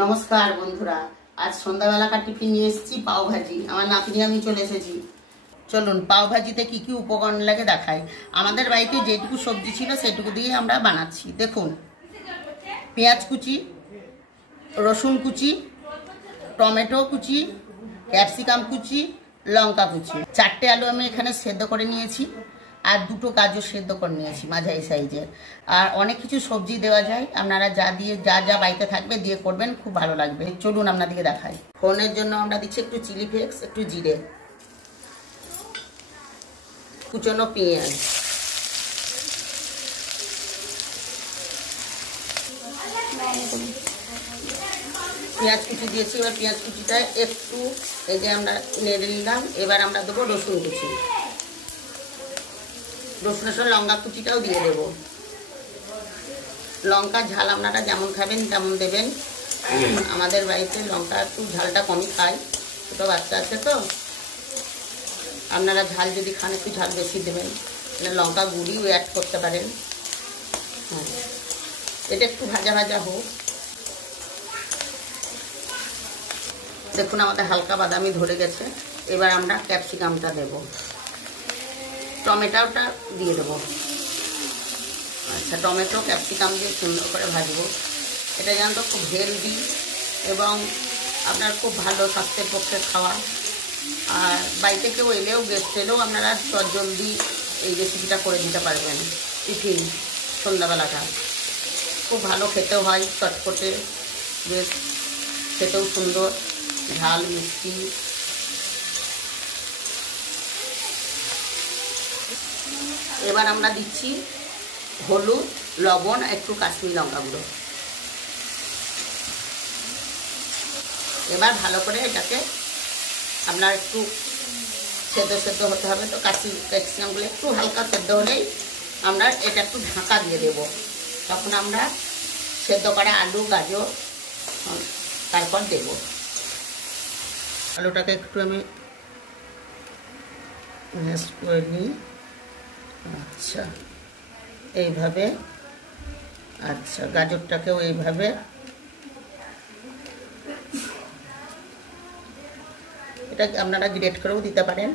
নমস্কার বন্ধুরা, আজ সন্ধ্যাবেলাকার টিফিন নিয়ে এসেছি পাও ভাজি। আমার নাতনি আমি চলে এসেছি। চলুন পাও ভাজিতে কী কী উপকরণ লাগে দেখাই। আমাদের বাড়িতে যেটুকু সবজি ছিল সেটুকু দিয়ে আমরা বানাচ্ছি। দেখুন, পেঁয়াজ কুচি, রসুন কুচি, টমেটো কুচি, ক্যাপসিকাম কুচি, লঙ্কা কুচি, 4টে আলু আমি এখানে সেদ্ধ করে নিয়েছি, আর 2টো গাজর সেদ্ধ করে নিয়েছি মাঝারি সাইজের। আর অনেক কিছু সবজি দেওয়া যায়, আপনারা যা বাড়িতে থাকবে দিয়ে করবেন, খুব ভালো লাগবে। চলুন আপনাদেরকে দেখাই। ফোড়নের জন্য আমরা দিচ্ছি একটু চিলি ফ্লেক্স, একটু জিরে, কুচনো পেঁয়াজ, পেঁয়াজ কুচি দিয়েছি। এবার পেঁয়াজ কুচিটা একটু এই যে আমরা নেড়ে নিলাম। এবার আমরা দেবো রসুন কুচি, রসুনের সঙ্গে লঙ্কা কুচিটাও দিয়ে দেব। লঙ্কা ঝাল আপনারা যেমন খাবেন তেমন দেবেন। আমাদের বাড়িতে লঙ্কা একটু ঝালটা কমই খায়, ছোটো বাচ্চা আছে তো। আপনারা ঝাল যদি খান একটু ঝাল বেশি দেবেন, লঙ্কা গুঁড়িও অ্যাড করতে পারেন। হ্যাঁ, এটা একটু ভাজা ভাজা হোক। দেখুন আমাদের হালকা বাদামি ধরে গেছে। এবার আমরা ক্যাপসিকামটা দেব, টমেটোটা দিয়ে দেবো। আচ্ছা, টমেটো ক্যাপসিকাম দিয়ে সুন্দর করে ভাজবো। এটা জানতো খুব হেলদি এবং আপনার খুব ভালো স্বাস্থ্যের পক্ষে খাওয়া। আর বাড়িতে কেউ এলেও, গেস্ট এলেও আপনারা জলদি এই রেসিপিটা করে দিতে পারবেন। টিফিন সন্ধ্যাবেলাটা খুব ভালো খেতেও হয়, চটপটে, বেশ খেতেও সুন্দর, ঝাল মিষ্টি। এবার আমরা দিচ্ছি হলুদ, লবণ, একটু কাশ্মীরি লঙ্কা গুঁড়ো। এবার ভালো করে এটাকে আপনার একটু সেদ্ধ হতে হবে। তো ক্যাপসিকামগুলো একটু হালকা সেদ্ধ হলেই আমরা এটা একটু ঢাকা দিয়ে দেব। তখন আমরা সেদ্ধ করা আলু, গাজর তারপর দেব। আলুটাকে একটু আমি ম্যাশ করে নিই। আচ্ছা, এইভাবে। আচ্ছা, গাজরটাকেও এইভাবে। এটা আপনারা গ্রেট করেও দিতে পারেন,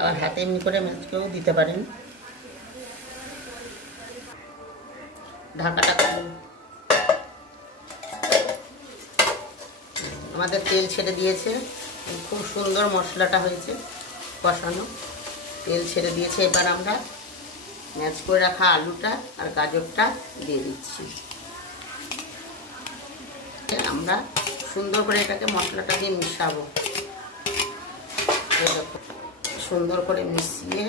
আবার হাতে এমনি করে ম্যাশ করেও দিতে পারেন। ঢাকাটা আমাদের তেল ছেড়ে দিয়েছে, খুব সুন্দর মশলাটা হয়েছে কষানো, তেল ছেড়ে দিয়েছে। এবার আমরা ম্যাশ করে রাখা আলুটা আর গাজরটা দিয়ে দিচ্ছি। আমরা সুন্দর করে এটাকে মশলাটা দিয়ে মিশাবো। সুন্দর করে মিশিয়ে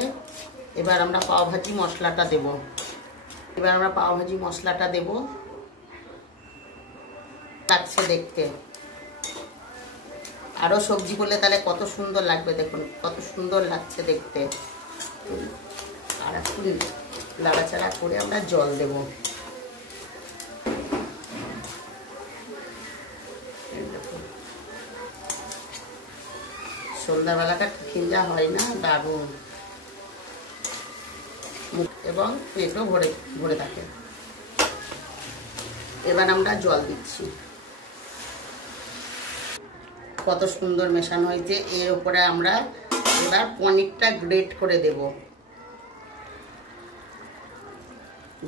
এবার আমরা পাওভাজি মশলাটা দেব। লাগছে দেখতে। আরও সবজি করলে তাহলে কত সুন্দর লাগবে, দেখুন কত সুন্দর লাগছে দেখতে। আর একটু নাড়াচাড়া করে আমরা জল দেব। সন্ধ্যাবেলাটা টিফিন যা হয় না, দারুণ, এবং পেটও ভরে থাকে। এবার আমরা জল দিচ্ছি। কত সুন্দর মেশানো হয়েছে। এর উপরে আমরা এবার পনিরটা গ্রেট করে দেব।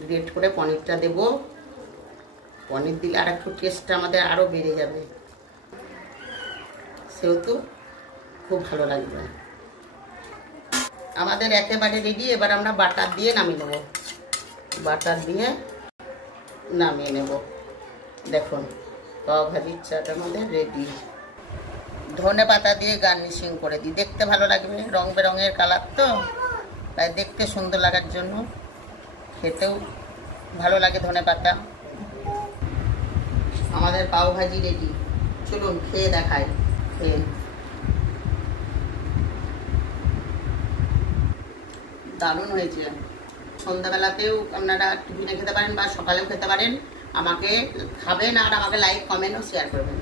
গ্রেট করে পনিরটা দেব। পনির দিলে আর একটু টেস্টটা আমাদের আরও বেড়ে যাবে, সেহেতু খুব ভালো লাগবে। আমাদের একেবারে রেডি। এবার আমরা বাটার দিয়ে নামিয়ে নেব। দেখুন পাও ভাজির চাট আমাদের রেডি। ধনে পাতা দিয়ে গার্নিশিং করে দিই, দেখতে ভালো লাগবে। রং বেরঙের কালার তো, তাই দেখতে সুন্দর লাগার জন্য, খেতেও ভালো লাগে ধনে পাতা। আমাদের পাও ভাজি রেডি। চলুন খেয়ে দেখাই। দারুণ হয়েছে। সন্ধ্যাবেলাতেও আপনারা টিফিনে খেতে পারেন বা সকালেও খেতে পারেন। আমাকে খাবেন আর আমাকে লাইক, কমেন্ট ও শেয়ার করবেন।